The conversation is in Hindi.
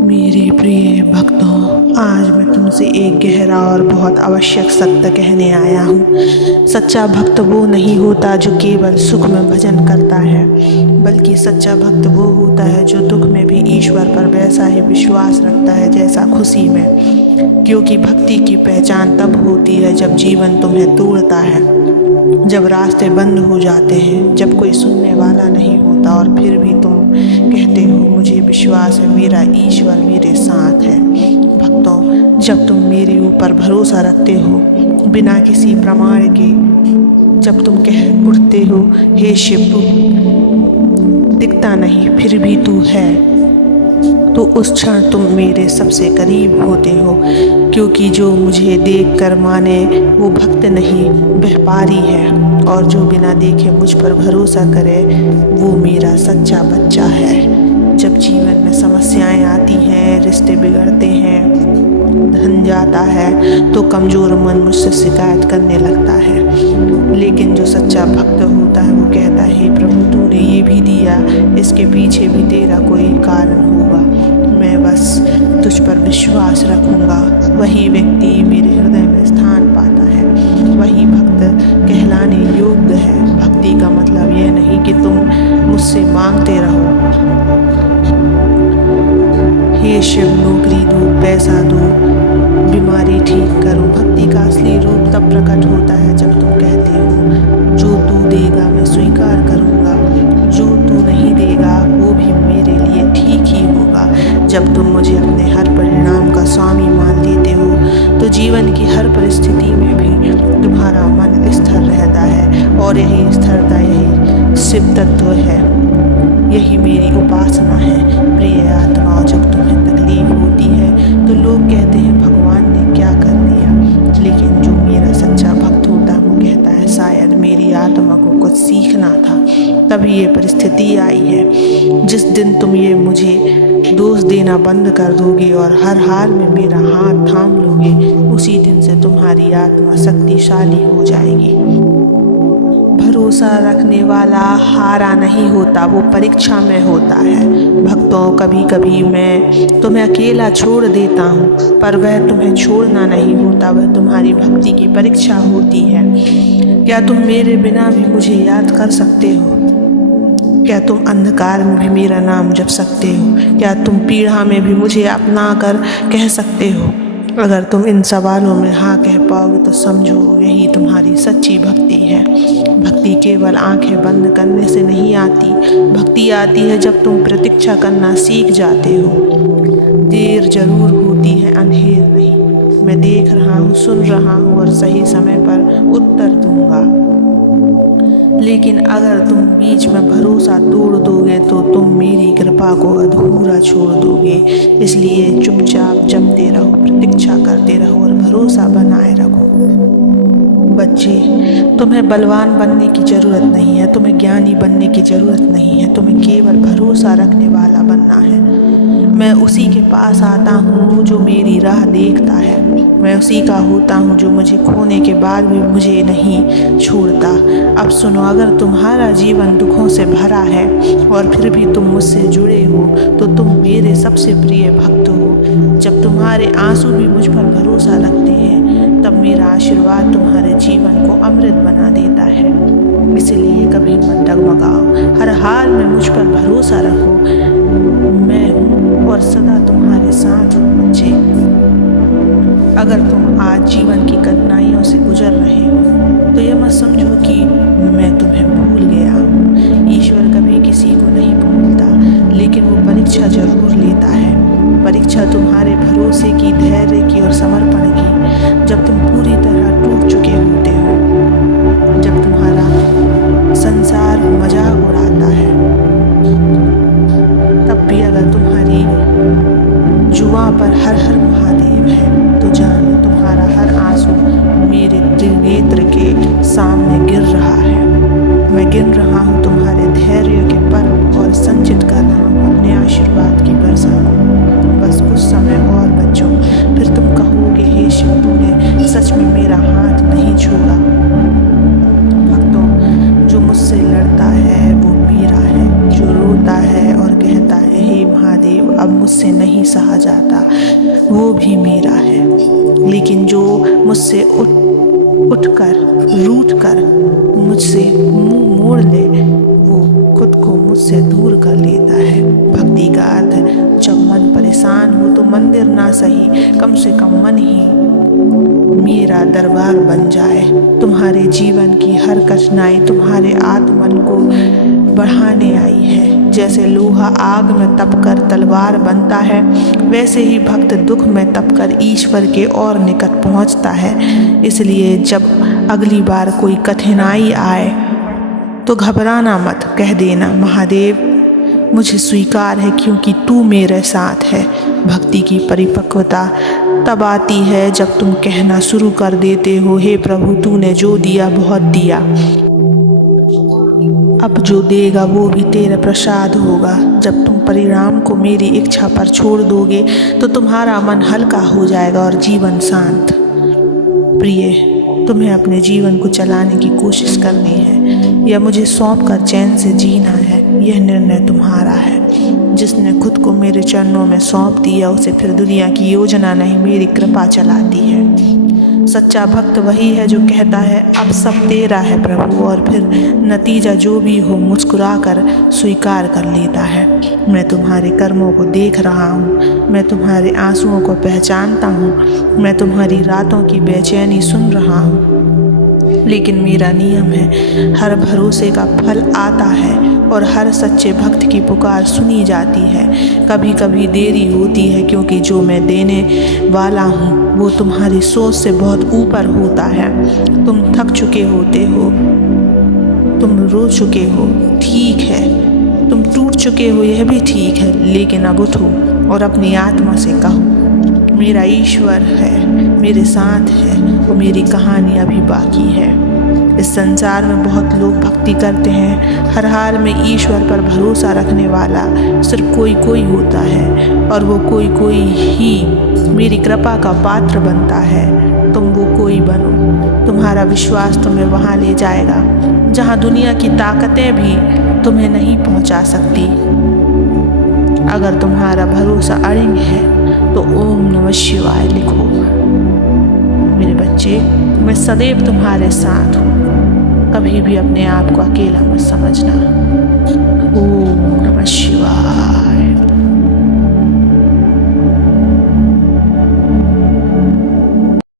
मेरे प्रिय भक्तों, आज मैं तुमसे एक गहरा और बहुत आवश्यक सत्य कहने आया हूँ। सच्चा भक्त वो नहीं होता जो केवल सुख में भजन करता है, बल्कि सच्चा भक्त वो होता है जो दुख में भी ईश्वर पर वैसा ही विश्वास रखता है जैसा खुशी में। क्योंकि भक्ति की पहचान तब होती है जब जीवन तुम्हें तोड़ता है, जब रास्ते बंद हो जाते हैं, जब कोई सुनने वाला नहीं होता और फिर भी तुम कहते हो मुझे विश्वास है मेरा ईश्वर मेरे साथ है। भक्तों, जब तुम मेरे ऊपर भरोसा रखते हो बिना किसी प्रमाण के, जब तुम कह उठते हो हे शिव तू दिखता नहीं फिर भी तू है, तो उस क्षण तुम मेरे सबसे करीब होते हो। क्योंकि जो मुझे देखकर माने वो भक्त नहीं व्यापारी है, और जो बिना देखे मुझ पर भरोसा करे वो मेरा सच्चा बच्चा है। जब जीवन में समस्याएं आती हैं, रिश्ते बिगड़ते हैं, धन जाता है, तो कमज़ोर मन मुझसे शिकायत करने लगता है। लेकिन जो सच्चा भक्त होता है वो कहता है हे प्रभु तूने ये भी दिया, इसके पीछे भी तेरा कोई कारण होगा, मैं बस तुझ पर विश्वास रखूँगा। वही व्यक्ति मेरे हृदय में स्थान पाता है, वही भक्त कहलाने योग्य है। भक्ति का मतलब यह नहीं कि तुम मुझसे मांगते रहो हे शिव नौकरी दो, पैसा दो, बीमारी ठीक करो। भक्ति का असली रूप तब प्रकट होता है जब तुम कहते हो जो तू देगा मैं स्वीकार करूँगा, जो तू नहीं देगा वो भी मेरे लिए ठीक ही होगा। जब तुम मुझे अपने हर परिणाम का स्वामी मान लेते हो तो जीवन की हर परिस्थिति में भी तुम्हारा मन स्थिर रहता है, और यही स्थिरता यही शिव तत्व है, यही मेरी उपासना है। प्रिय आत्माओं, जब तुम्हें तकलीफ होती है तो लोग कहते हैं भगवान ने क्या कर दिया, लेकिन जो मेरा सच्चा भक्त होता है वो कहता है शायद मेरी आत्मा को कुछ सीखना था, तभी ये परिस्थिति आई है। जिस दिन तुम ये मुझे दोष देना बंद कर दोगे और हर हाल में मेरा हाथ थाम लोगे, उसी दिन से तुम्हारी आत्मा शक्तिशाली हो जाएगी। भरोसा रखने वाला हारा नहीं होता, वो परीक्षा में होता है। भक्तों, कभी कभी मैं तुम्हें अकेला छोड़ देता हूँ, पर वह तुम्हें छोड़ना नहीं होता, वह तुम्हारी भक्ति की परीक्षा होती है। क्या तुम मेरे बिना भी मुझे याद कर सकते हो? क्या तुम अंधकार में भी मेरा नाम जप सकते हो? क्या तुम पीड़ा में भी मुझे अपना कर कह सकते हो? अगर तुम इन सवालों में हाँ कह पाओगे तो समझो यही तुम्हारी सच्ची भक्ति है। भक्ति केवल आंखें बंद करने से नहीं आती, भक्ति आती है जब तुम प्रतीक्षा करना सीख जाते हो। देर जरूर होती है, अंधेर नहीं। मैं देख रहा हूँ, सुन रहा हूँ और सही समय पर उत्तर दूंगा। लेकिन अगर तुम बीच में भरोसा तोड़ दोगे तो तुम मेरी कृपा को अधूरा छोड़ दोगे। इसलिए चुपचाप जपते रहो, प्रतीक्षा करते रहो और भरोसा बनाए रखो। बच्चे, तुम्हें बलवान बनने की ज़रूरत नहीं है, तुम्हें ज्ञानी बनने की ज़रूरत नहीं है, तुम्हें केवल भरोसा रखने वाला बनना है। मैं उसी के पास आता हूँ जो मेरी राह देखता है, मैं उसी का होता हूँ जो मुझे खोने के बाद भी मुझे नहीं छोड़ता। अब सुनो, अगर तुम्हारा जीवन दुखों से भरा है और फिर भी तुम मुझसे जुड़े हो तो तुम मेरे सबसे प्रिय भक्त हो। जब तुम्हारे आंसू भी मुझ पर भरोसा रखते हैं तब मेरा आशीर्वाद तुम्हारे जीवन को अमृत बना देता है। इसलिए कभी मत डगमगाओ, हर हाल में मुझ पर भरोसा रखो। मैं हूँ और सदा तुम्हारे साथ हूँ। बच्चे, अगर तुम आज जीवन की कठिनाइयों से गुजर रहे हो तो यह मत समझो कि मैं तुम्हें भूल गया हूँ। ईश्वर कभी किसी को नहीं भूलता, लेकिन वो परीक्षा जरूर लेता है। परीक्षा तुम्हारे भरोसे की, धैर्य की और समर्पण की। जब तुम पूरी तरह टूट चुके होते हो, जब तुम्हारा संसार मजाक उड़ाता है, तब भी अगर तुम्हारी जुबां पर हर हर महादेव है तो जानो तुम्हारा हर आंसू मेरे त्रिनेत्र के सामने गिर रहा है। मैं गिन रहा हूँ तुम्हारे धैर्य के पल और संचित कर रहा हूँ अपने आशीर्वाद की वर्षा को। बस कुछ समय और बच्चों, फिर तुम कहोगे हे शिव तूने सच में मेरा हाथ नहीं छोड़ा। भक्तों, जो मुझसे लड़ता है वो मेरा है, जो रोता है महादेव, अब मुझसे नहीं सहा जाता, वो भी मेरा है। लेकिन जो मुझसे उठकर रूठकर मुझसे मुंह मोड़ ले, वो खुद को मुझसे दूर कर लेता है। भक्ति का अर्थ, जब मन परेशान हो तो मंदिर ना सही, कम से कम मन ही मेरा दरबार बन जाए। तुम्हारे जीवन की हर कठिनाई तुम्हारे आत्मन को बढ़ाने आई है। जैसे लोहा आग में तपकर तलवार बनता है, वैसे ही भक्त दुख में तपकर ईश्वर के और निकट पहुंचता है। इसलिए जब अगली बार कोई कठिनाई आए तो घबराना मत, कह देना महादेव मुझे स्वीकार है, क्योंकि तू मेरे साथ है। भक्ति की परिपक्वता तब आती है जब तुम कहना शुरू कर देते हो, हे प्रभु तूने जो दिया बहुत दिया, अब जो देगा वो भी तेरा प्रसाद होगा। जब तुम परिणाम को मेरी इच्छा पर छोड़ दोगे तो तुम्हारा मन हल्का हो जाएगा और जीवन शांत। प्रिय, तुम्हें अपने जीवन को चलाने की कोशिश करनी है या मुझे सौंप कर चैन से जीना है, यह निर्णय तुम्हारा है। जिसने खुद को मेरे चरणों में सौंप दिया उसे फिर दुनिया की योजना नहीं, मेरी कृपा चलाती है। सच्चा भक्त वही है जो कहता है अब सब तेरा है प्रभु, और फिर नतीजा जो भी हो मुस्कुराकर स्वीकार कर लेता है। मैं तुम्हारे कर्मों को देख रहा हूँ, मैं तुम्हारे आंसुओं को पहचानता हूँ, मैं तुम्हारी रातों की बेचैनी सुन रहा हूँ। लेकिन मेरा नियम है, हर भरोसे का फल आता है और हर सच्चे भक्त की पुकार सुनी जाती है। कभी कभी देरी होती है, क्योंकि जो मैं देने वाला हूँ वो तुम्हारी सोच से बहुत ऊपर होता है। तुम थक चुके होते हो, तुम रो चुके हो, ठीक है, तुम टूट चुके हो, यह भी ठीक है, लेकिन अब उठो और अपनी आत्मा से कहो मेरा ईश्वर है, मेरे साथ है और मेरी कहानी अभी बाकी है। इस संसार में बहुत लोग भक्ति करते हैं, हर हाल में ईश्वर पर भरोसा रखने वाला सिर्फ कोई कोई होता है, और वो कोई कोई ही मेरी कृपा का पात्र बनता है। तुम वो कोई बनो, तुम्हारा विश्वास तुम्हें वहाँ ले जाएगा जहाँ दुनिया की ताकतें भी तुम्हें नहीं पहुँचा सकती। अगर तुम्हारा भरोसा अड़िग है तो ओम नमः शिवाय लिखो। मेरे बच्चे, मैं सदैव तुम्हारे साथ हूँ, कभी भी अपने आप को अकेला मत समझना।